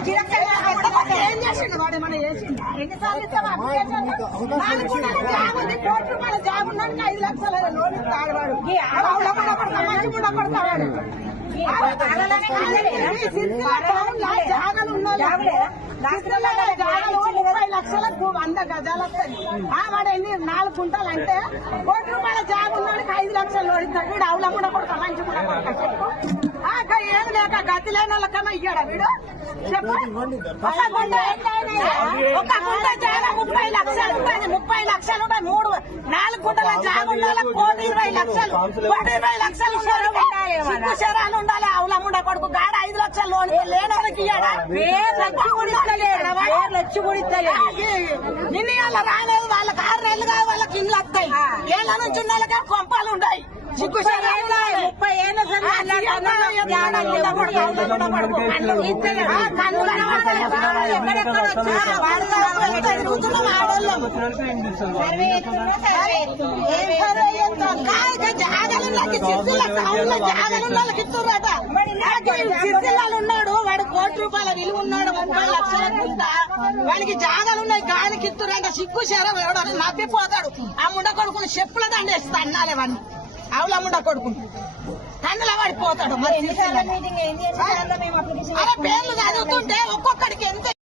ఏం చేసిండు వాడు? ఏమన్నా చేసిండు? ఎన్నిసార్లు ఇస్తావా? 4 గుంటల జాబ్ ఉంది, ₹1 కోట్ల జాబ్ ఉన్నానికి 5 లక్షల లోన్ ఇస్తాడు వాడు. మంచి కూడా కొడతాడు. జాగాలు ఉన్నాయి, జాగాలు 30 లక్షలకు 100 గజాలు వస్తాయి. వాడు ఎన్ని 4 గుంటలు అంటే ₹1 కోట్ల జాబ్ ఉన్నానికి 5 లక్షలు లోన్ ఇస్తాడు. వీడు అవుల కూడా కొడతా, మంచి కూడా కొడతా. ఏం లేక గతి లేని వాళ్ళకన్నా ఇయ్యాడా వీడు? చెప్పు. ఒక గుంట జాగా 30 లక్షలు ఉంటుంది, 30 లక్షలు ఉంటాయి. 4 గుంటల జాగా ఉన్న వాళ్ళకి ₹1,20 లక్షలు, ₹1,20 లక్షలు శరాలు ఉండాలి. అవులమ్ముడ కొడుకు గాడ 5 లక్షలు లోన్ లేని వాళ్ళకి ఇయ్యాడా? నిన్న వాళ్ళ రాలేదు, వాళ్ళకి 6 నెలలు కాదు, వాళ్ళకి ఇండ్లు వస్తాయి. ఏళ్ళ నుంచి ఉన్న వాళ్ళకి కొంపాలు ఉంటాయి. సిగ్గు శరాలు 30 ఏళ్ళ జాగాలు ఉన్నాడు వాడు ₹1 కోట్ల విలువ ఉన్నాడు, 30 లక్షల కుంట వాడికి జాగాలు ఉన్నాయి. గానికి ఇస్తురంట. సిగ్గు శరం ఎవడో నవ్విపోతాడు. ఆ ముండ కొడుకుని చెప్పుల దండేస్తా అన్నాలే వాడిని. అవుల ముండ కొడుకుని కన్నుల పడిపోతాడు. అరే పేర్లు చదువుతుంటే ఒక్కొక్కడికి ఎంత